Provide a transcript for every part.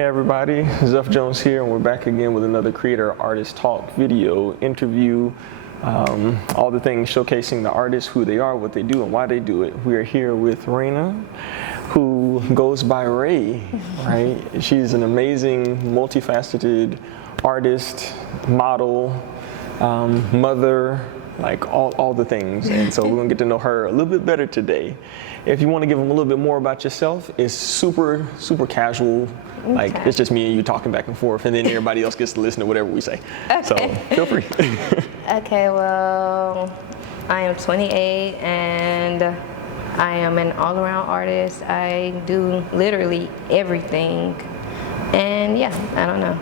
Hey everybody, Zuff Jones here, and we're back again with another Creator Artist Talk video interview. All the things showcasing the artists, who they are, what they do, and why they do it. We are here with Raina, who goes by RAE, right? She's an amazing, multifaceted artist, model, mother, like all the things. And so we're gonna get to know her a little bit better today. If you want to give them a little bit more about yourself, it's super casual. Like, it's just me and you talking back and forth, and then everybody else gets to listen to whatever we say. Okay. So feel free. Okay, well, I am 28 and I am an all-around artist. I do literally everything. And yeah, I don't know.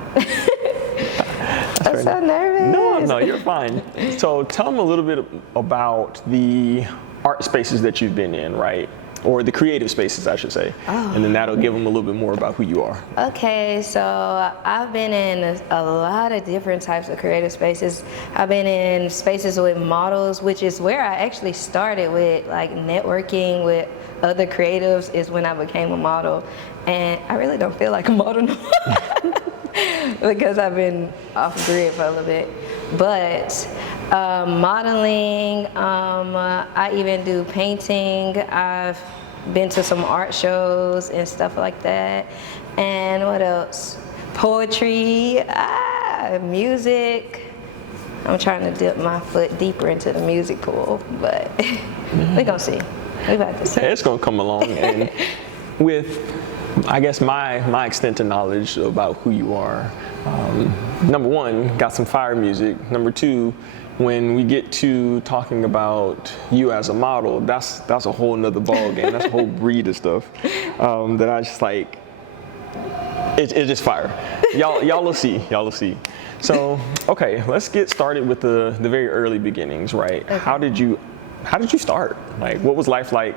I'm so nervous. No, you're fine. So tell them a little bit about the art spaces that you've been in, right? Or the creative spaces, I should say. Oh. And then that'll give them a little bit more about who you are. Okay, so I've been in a lot of different types of creative spaces. I've been in spaces with models, which is where I actually started with, like, networking with other creatives is when I became a model. And I really don't feel like a model no more because I've been off grid for a little bit. But modeling, I even do painting. I've been to some art shows and stuff like that. And what else? Poetry, music. I'm trying to dip my foot deeper into the music pool, but we're gonna see. We about to see. It's gonna come along. And with, I guess, my extent to knowledge about who you are, number one, got some fire music. Number two, when we get to talking about you as a model, that's a whole nother ball game. That's a whole breed of stuff that I just like. It's just fire. Y'all will see. Y'all will see. So okay, let's get started with the very early beginnings, right? Okay. How did you start? Like, what was life like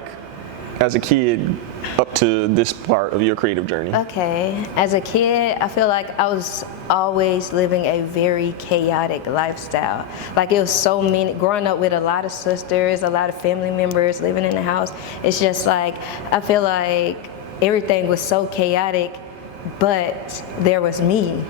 as a kid up to this part of your creative journey? Okay, as a kid, I feel like I was always living a very chaotic lifestyle. Like, it was so many, growing up with a lot of sisters, a lot of family members living in the house. It's just like, I feel like everything was so chaotic, but there was me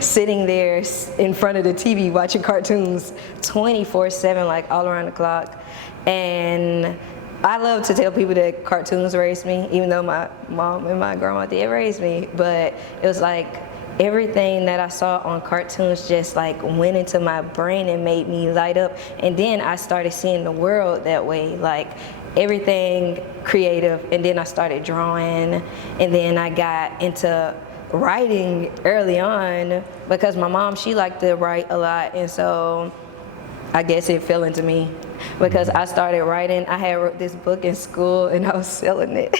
sitting there in front of the TV watching cartoons 24/7, like all around the clock. And I love to tell people that cartoons raised me, even though my mom and my grandma did raise me, but it was like everything that I saw on cartoons just like went into my brain and made me light up. And then I started seeing the world that way, like everything creative. And then I started drawing, and then I got into writing early on because my mom, she liked to write a lot, and so I guess it fell into me. Because I started writing. I had wrote this book in school and I was selling it.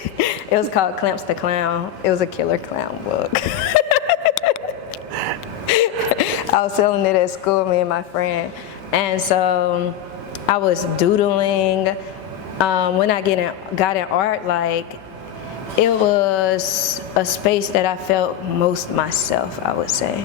It was called Clamps the Clown. It was a killer clown book. I was selling it at school, me and my friend. And so I was doodling. When I got in art, like, it was a space that I felt most myself, I would say.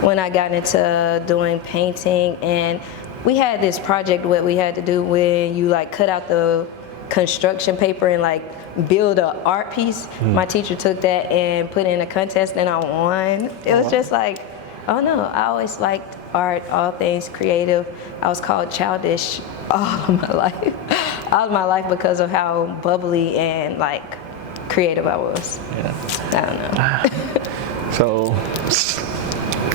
When I got into doing painting, and we had this project what we had to do when you like cut out the construction paper and like build an art piece. My teacher took that and put it in a contest and I won. It was just like, oh no, I always liked art, all things creative. I was called childish all of my life. All of my life because of how bubbly and like creative I was. Yeah. I don't know. So,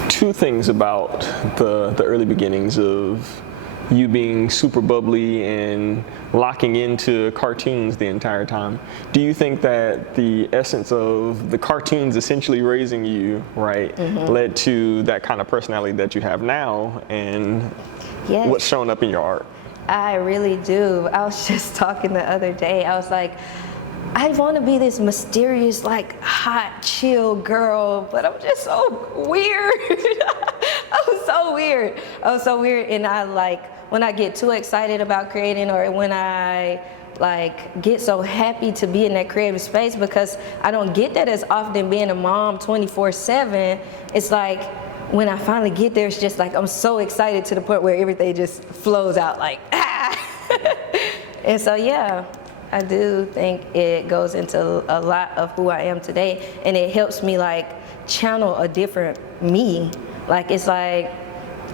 two things about the early beginnings of you being super bubbly and locking into cartoons the entire time. Do you think that the essence of the cartoons essentially raising you, right, led to that kind of personality that you have now and what's showing up in your art? I really do. I was just talking the other day. I was like, I want to be this mysterious, like, hot, chill girl, but I'm just so weird. I was so weird, and I, like, when I get too excited about creating, or when I, like, get so happy to be in that creative space, because I don't get that as often being a mom 24/7. It's like, when I finally get there, it's just like, I'm so excited to the point where everything just flows out, like, ah. And so, yeah. I do think it goes into a lot of who I am today, and it helps me like channel a different me. Like it's like,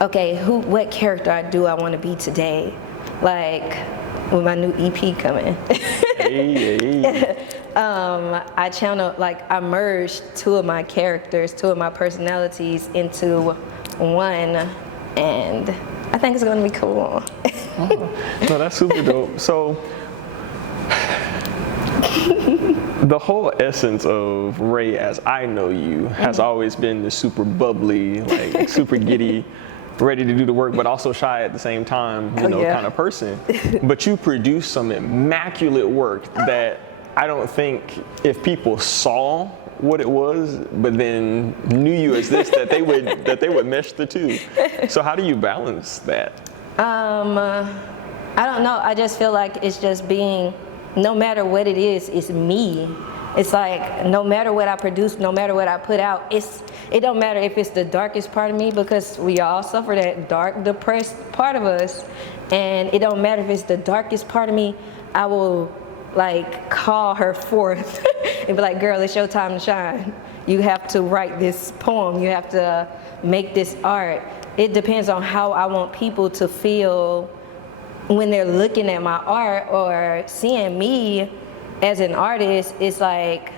okay, what character do I want to be today? Like with my new EP coming. Hey. I channeled, like I merged two of my characters, two of my personalities into one, and I think it's gonna be cool. Oh, no, that's super dope. So the whole essence of RAE as I know you has always been the super bubbly, like super giddy, ready to do the work, but also shy at the same time, you know, kind of person. But you produce some immaculate work that I don't think if people saw what it was, but then knew you as this, that they would mesh the two. So how do you balance that? I don't know. I just feel like it's just being, no matter what it is, it's me. It's like no matter what I produce, no matter what I put out, it don't matter if it's the darkest part of me, because we all suffer that dark, depressed part of us. And it don't matter if it's the darkest part of me, I will like call her forth and be like, girl, it's your time to shine. You have to write this poem. You have to make this art. It depends on how I want people to feel when they're looking at my art or seeing me as an artist. It's like,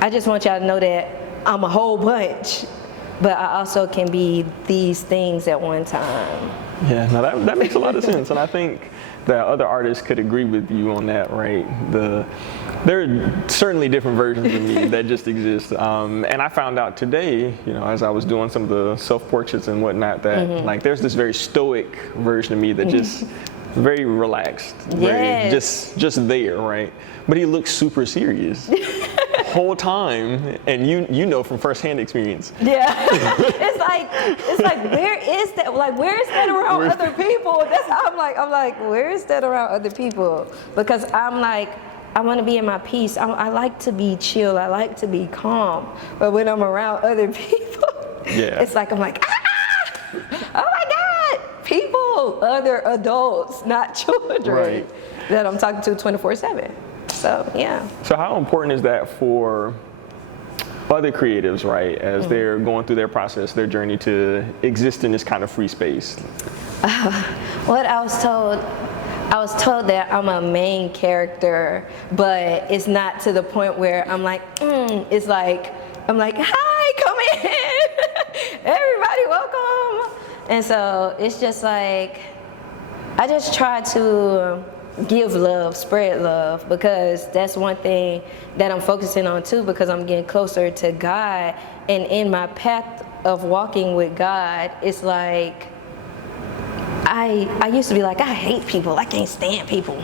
I just want y'all to know that I'm a whole bunch, but I also can be these things at one time. Yeah, no, that makes a lot of sense, and I think that other artists could agree with you on that, right? There are certainly different versions of me that just exist, and I found out today, you know, as I was doing some of the self-portraits and whatnot, that like there's this very stoic version of me that just very relaxed, very just there, right? But he looks super serious whole time, and you know from firsthand experience. Yeah, it's like where is that? Like where is that around other people? That's how I'm like where is that around other people? Because I'm like, I want to be in my peace. I like to be chill. I like to be calm. But when I'm around other people, it's like I'm like, ah! Oh my God, people, other adults, not children, that I'm talking to 24/7. So yeah. So how important is that for other creatives, right, as they're going through their process, their journey to exist in this kind of free space? What I was told that I'm a main character, but it's not to the point where I'm like, it's like, I'm like, hi, come in, everybody welcome. And so it's just like, I just try to give love, spread love, because that's one thing that I'm focusing on too, because I'm getting closer to God. And in my path of walking with God, it's like, I used to be like, I hate people, I can't stand people,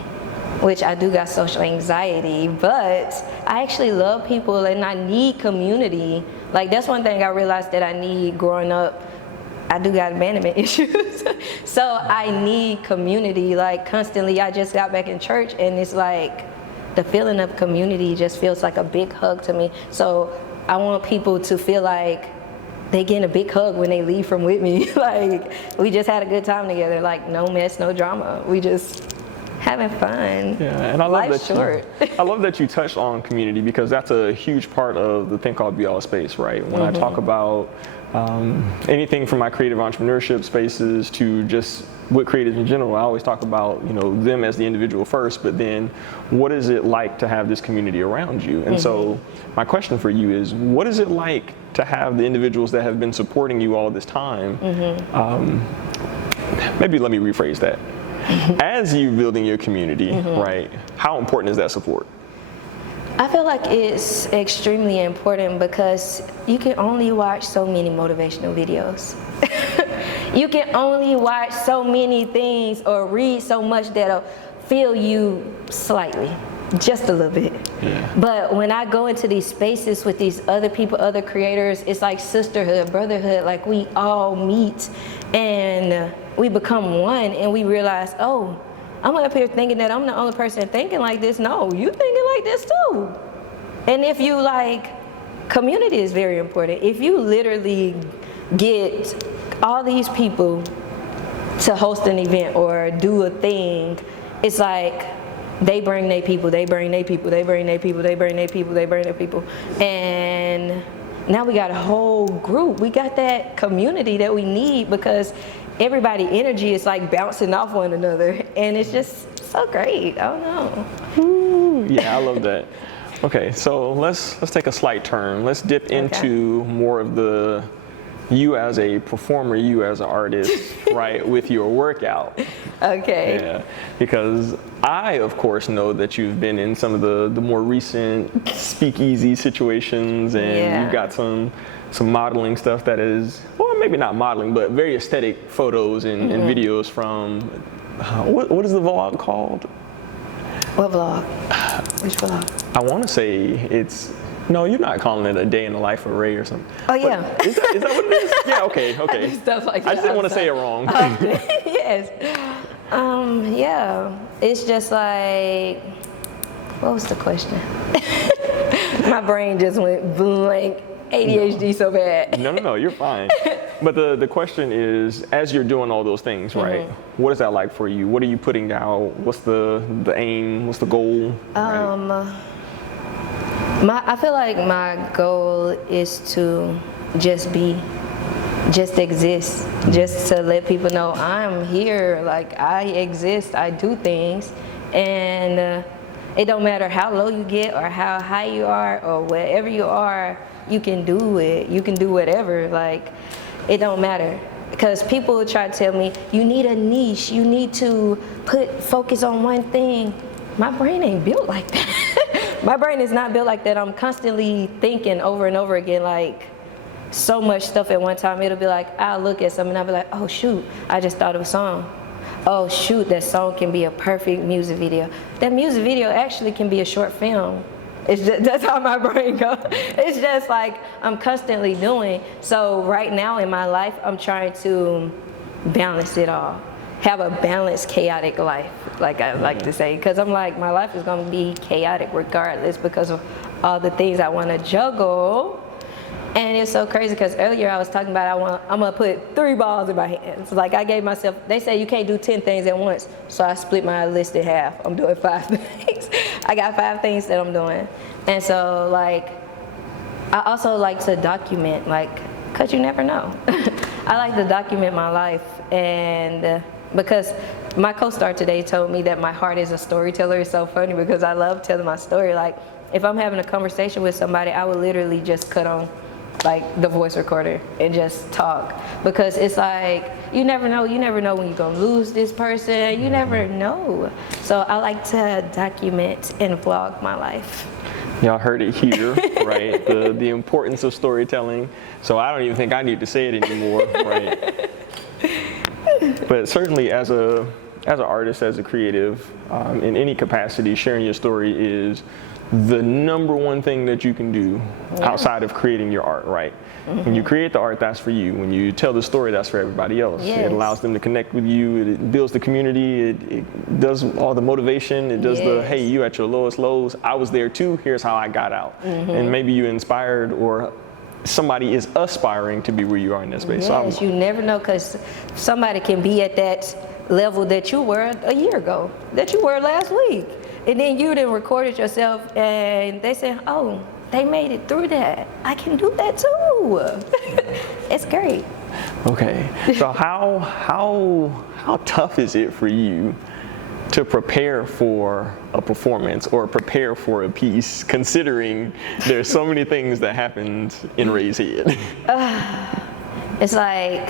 which I do got social anxiety, but I actually love people and I need community. Like that's one thing I realized that I need growing up. I do got abandonment issues. So I need community, like constantly. I just got back in church and it's like the feeling of community just feels like a big hug to me. So I want people to feel like they getting a big hug when they leave from with me. Like we just had a good time together, like no mess, no drama. We just having fun. Yeah, and I love Life's short. I love that you touched on community, because that's a huge part of the thing called Be All Space, right? When I talk about anything from my creative entrepreneurship spaces to just with creatives in general, I always talk about, you know, them as the individual first, but then what is it like to have this community around you? And so my question for you is, what is it like to have the individuals that have been supporting you all this time? Maybe let me rephrase that. As you're building your community, right, how important is that support? I feel like it's extremely important because you can only watch so many motivational videos. You can only watch so many things or read so much that'll feel you slightly, just a little bit. Yeah. But when I go into these spaces with these other people, other creators, it's like sisterhood, brotherhood, like we all meet and we become one and we realize, oh, I'm up here thinking that I'm the only person thinking like this. No, you thinking like this too. And if you like, community is very important. If you literally get all these people to host an event or do a thing, it's like they bring their people, they bring their people, they bring their people, they bring their people, they bring their people. And now we got a whole group. We got that community that we need because everybody energy is like bouncing off one another. And it's just so great. I don't know. Ooh, yeah, I love that. Okay, so let's take a slight turn. Let's dip into more of the you as a performer, you as an artist, right, with your workout. Okay. Yeah, because I, of course, know that you've been in some of the more recent speakeasy situations, and you've got some modeling stuff that is, well, maybe not modeling, but very aesthetic photos and videos from, what is the vlog called? What vlog? Which vlog? I want to say it's, no, you're not calling it a day in the life of RAE or something. Oh, yeah. Is that what it is? Yeah, okay. I do stuff like that. I just didn't want to say it wrong. Yes. Yeah. It's just like, what was the question? My brain just went blank. ADHD so bad. No, you're fine. But the question is, as you're doing all those things, right? What is that like for you? What are you putting out? What's the aim? What's the goal? I feel like my goal is to just exist, just to let people know I'm here, like I exist, I do things, and it don't matter how low you get or how high you are or wherever you are, you can do it, you can do whatever, like it don't matter. Because people try to tell me, you need a niche, you need to focus on one thing. My brain ain't built like that. My brain is not built like that. I'm constantly thinking over and over again, like so much stuff at one time. It'll be like, I'll look at something and I'll be like, oh shoot, I just thought of a song. Oh shoot, that song can be a perfect music video. That music video actually can be a short film. It's just, that's how my brain goes. It's just like I'm constantly doing. So right now in my life, I'm trying to balance it all. Have a balanced, chaotic life, like I like to say. Because I'm like, my life is going to be chaotic regardless because of all the things I want to juggle. And it's so crazy because earlier I was talking about I'm going to put 3 balls in my hands. Like I gave myself, they say you can't do 10 things at once. So I split my list in half. I'm doing 5 things. I got 5 things that I'm doing. And so like, I also like to document, like, because you never know. I like to document my life, and because my co-star today told me that my heart is a storyteller. It's so funny because I love telling my story. Like if I'm having a conversation with somebody, I would literally just cut on like the voice recorder and just talk, because it's like you never know when you're gonna lose this person. You never know. So I like to document and vlog my life. Y'all heard it here, right? The importance of storytelling. So I don't even think I need to say it anymore, right? But certainly as an artist, as a creative, in any capacity, sharing your story is the #1 thing that you can do outside of creating your art, right? When you create the art, that's for you. When you tell the story, that's for everybody else. Yes. It allows them to connect with you. It builds the community. It does all the motivation. It does the, hey, you at your lowest lows, I was there too, here's how I got out. And maybe you inspired, or somebody is aspiring to be where you are in that space. Yes, so you never know, because somebody can be at that level that you were a year ago, that you were last week. And then you done recorded yourself and they say, oh, they made it through that. I can do that too. It's great. Okay, so how tough is it for you to prepare for a performance or prepare for a piece, considering there's so many things that happened in RAE's head? It's like,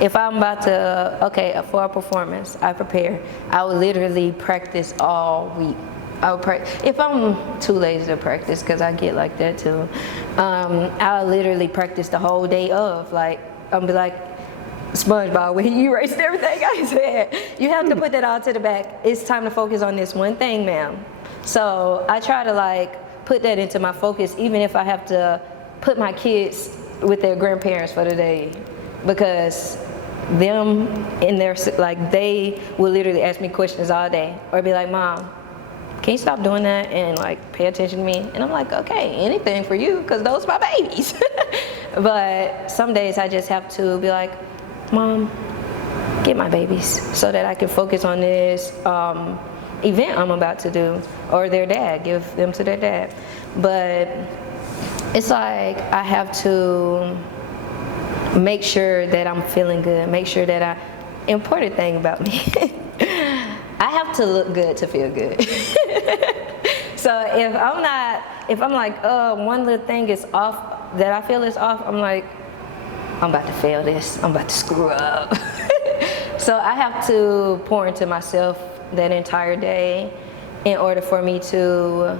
if I'm about to, for a performance, I prepare. I would literally practice all week. I would practice. If I'm too lazy to practice, because I get like that too, I'll literally practice the whole day of. Like, I'll be like, SpongeBob, when he erased everything I said, you have to put that all to the back. It's time to focus on this one thing, ma'am. So I try to like put that into my focus, even if I have to put my kids with their grandparents for the day, because them in their, like, they will literally ask me questions all day, or be like, Mom, can you stop doing that and like pay attention to me? And I'm like, okay, anything for you, because those are my babies. But some days I just have to be like, Mom, get my babies so that I can focus on this. event I'm about to do, or their dad, give them to their dad. But it's like I have to make sure that I'm feeling good, make sure that important thing about me, I have to look good to feel good. So if I'm like, one little thing is off, that I feel is off, I'm like, I'm about to fail this, I'm about to screw up. So I have to pour into myself that entire day in order for me to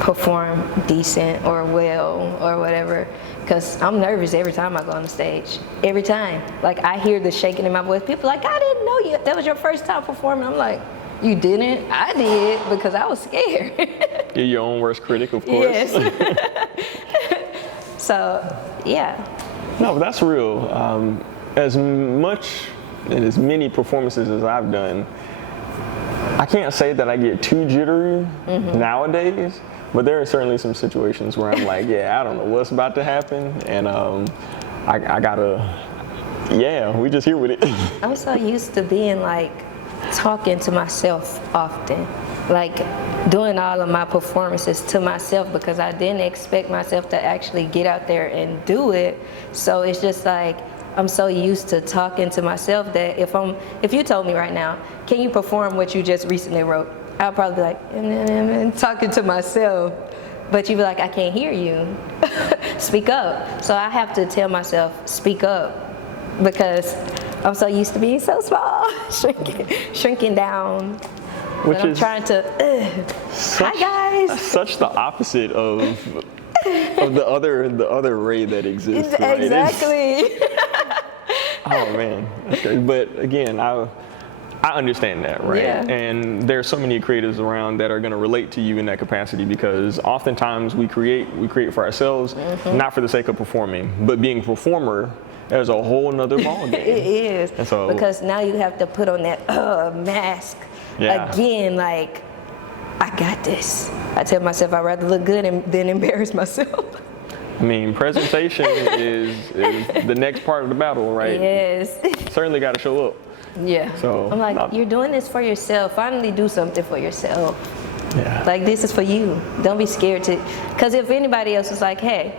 perform decent or well or whatever, because I'm nervous every time I go on the stage. Every time. Like, I hear the shaking in my voice. People are like, I didn't know you. That was your first time performing. I'm like, you didn't? I did, because I was scared. You're your own worst critic, of course. Yes. So, yeah. No, but that's real. As much and as many performances as I've done, I can't say that I get too jittery nowadays, but there are certainly some situations where I'm like, yeah, I don't know what's about to happen, and I gotta, we just here with it. I'm so used to being like talking to myself often, like doing all of my performances to myself, because I didn't expect myself to actually get out there and do it. So it's just like, I'm so used to talking to myself that if you told me right now, can you perform what you just recently wrote? I'll probably be like, and talking to myself. But you'd be like, I can't hear you. Speak up. So I have to tell myself, speak up, because I'm so used to being so small, shrinking down. Which I'm is trying to, hi guys. Such the opposite of the other Ray that exists. Right? Exactly. Oh man, that's great. But again, I understand that, right? Yeah. And there's so many creatives around that are going to relate to you in that capacity, because oftentimes we create for ourselves, not for the sake of performing, but being a performer, there's a whole nother ballgame. It is. And so, because now you have to put on that mask again, like, I got this. I tell myself I'd rather look good than embarrass myself. I mean, presentation is the next part of the battle, right? Yes. Certainly got to show up. Yeah. So I'm like, you're doing this for yourself. Finally do something for yourself. Yeah. Like, this is for you. Don't be scared to, because if anybody else is like, hey,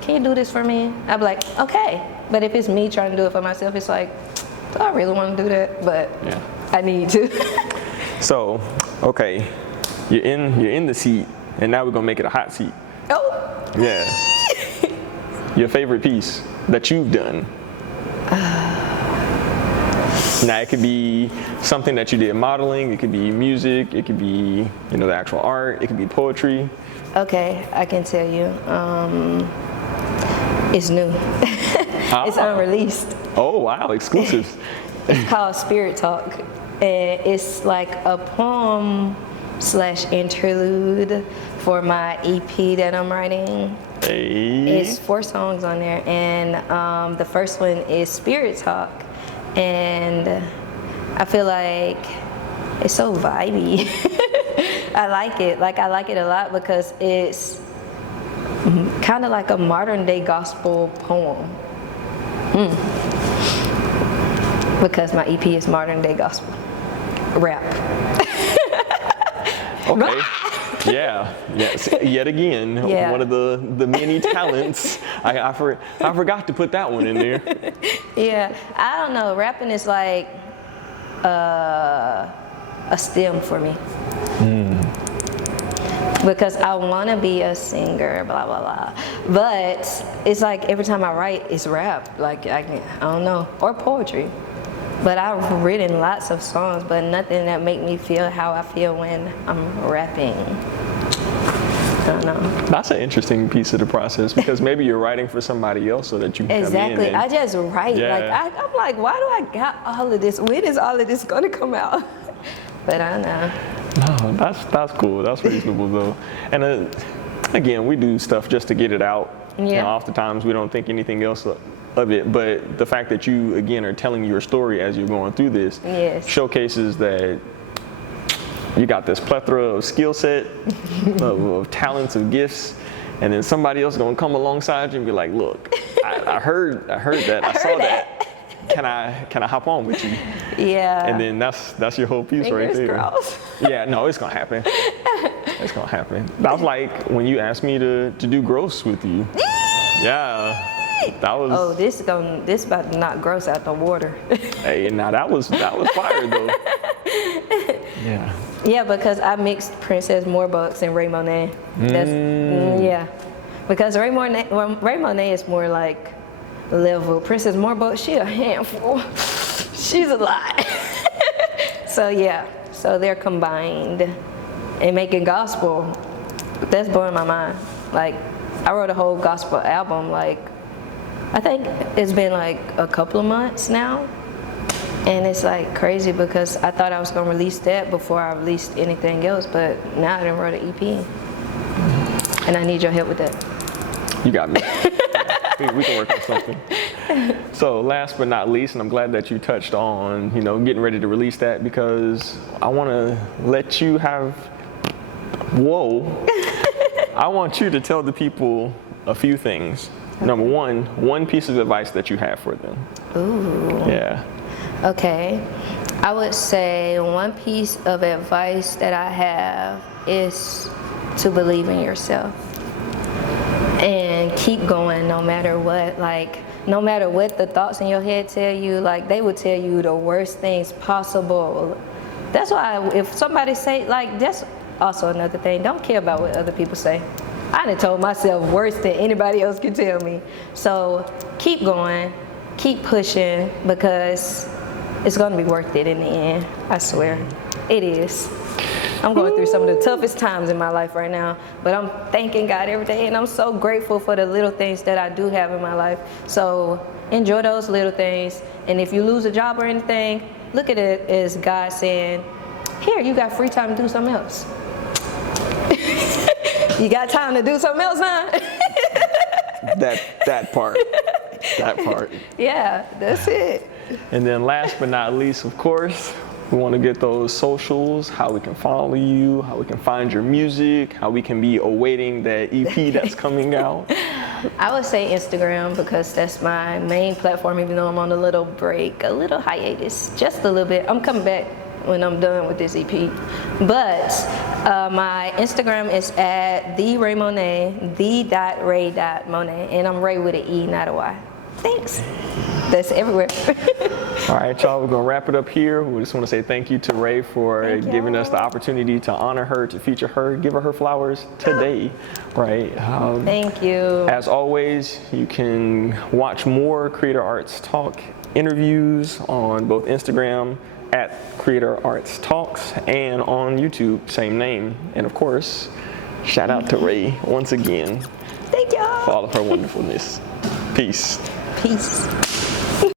can you do this for me? I'd be like, okay. But if it's me trying to do it for myself, it's like, do I really want to do that? But I need to. So, okay, you're in the seat, and now we're gonna make it a hot seat. Oh. Yeah. Your favorite piece that you've done. Now, it could be something that you did modeling, it could be music, it could be, the actual art, it could be poetry. Okay, I can tell you. It's new. It's unreleased. Oh, wow, exclusives. It's called Spirit Talk. And it's like a poem / interlude for my EP that I'm writing. Hey. It's 4 songs on there, and the first one is Spirit Talk, and I feel like it's so vibey. I like it. Like, I like it a lot because it's kind of like a modern day gospel poem. Because my EP is modern day gospel rap. Okay. Yes. Yet again, one of the many talents. I forgot to put that one in there. Yeah, I don't know. Rapping is like a STEM for me. Because I want to be a singer, blah, blah, blah. But it's like every time I write, it's rap. Like, I don't know. Or poetry. But I've written lots of songs, but nothing that make me feel how I feel when I'm rapping. I don't know. That's an interesting piece of the process, because maybe you're writing for somebody else so that you can Exactly. come in. I just write. Yeah. Like, I'm like, why do I got all of this? When is all of this going to come out? But I don't know. No, that's cool. That's reasonable though. And again, we do stuff just to get it out. Yeah. And oftentimes we don't think anything else of it. But the fact that you again are telling your story as you're going through this showcases that you got this plethora of skill set, of talents, of gifts, and then somebody else gonna come alongside you and be like, "Look, I heard that, I saw that. Can I hop on with you?" Yeah. And then that's your whole piece right Fingers there. crossed. Yeah, no, it's gonna happen. It's gonna happen. That was like when you asked me to do gross with you. Yeah. That was. Oh, this about to knock gross out the water. Hey, now that was fire though. Yeah. Yeah, because I mixed Princess Morbucks and Ray Monet. Yeah. Because Ray Monet is more like level. Princess Morbucks, she a handful. She's a lot. So yeah, so they're combined and making gospel. That's blowing my mind. Like, I wrote a whole gospel album, like, I think it's been like a couple of months now. And it's like crazy because I thought I was gonna release that before I released anything else, but now I done wrote an EP. And I need your help with that. You got me. We can work on something. So last but not least, and I'm glad that you touched on, getting ready to release that, because I want to let you have, I want you to tell the people a few things. Okay. Number one piece of advice that you have for them. Ooh. Yeah. Okay. I would say one piece of advice that I have is to believe in yourself. And keep going no matter what. Like, no matter what the thoughts in your head tell you, like, they will tell you the worst things possible. That's why if somebody say, like, that's also another thing. Don't care about what other people say. I done told myself worse than anybody else can tell me. So keep going, keep pushing, because it's gonna be worth it in the end. I swear, it is. I'm going through some of the toughest times in my life right now, but I'm thanking God every day, and I'm so grateful for the little things that I do have in my life. So enjoy those little things, and if you lose a job or anything, look at it as God saying, here, you got free time to do something else. You got time to do something else now? That part. Yeah, that's it. And then last but not least, of course, we want to get those socials, how we can follow you, how we can find your music, how we can be awaiting that EP that's coming out. I would say Instagram, because that's my main platform, even though I'm on a little break, a little hiatus, just a little bit. I'm coming back when I'm done with this EP. But my Instagram is at @TheRayMonet, the.ray.monet, and I'm Ray with an E, not a Y. Thanks. That's everywhere. All right, y'all, we're going to wrap it up here. We just want to say thank you to Ray for giving us the opportunity to honor her, to feature her, give her flowers today, right? Thank you. As always, you can watch more Creator Arts Talk interviews on both Instagram at Creator Arts Talks and on YouTube, same name. And of course, shout out to Ray once again. Thank y'all. For all of her wonderfulness. Peace. Peace.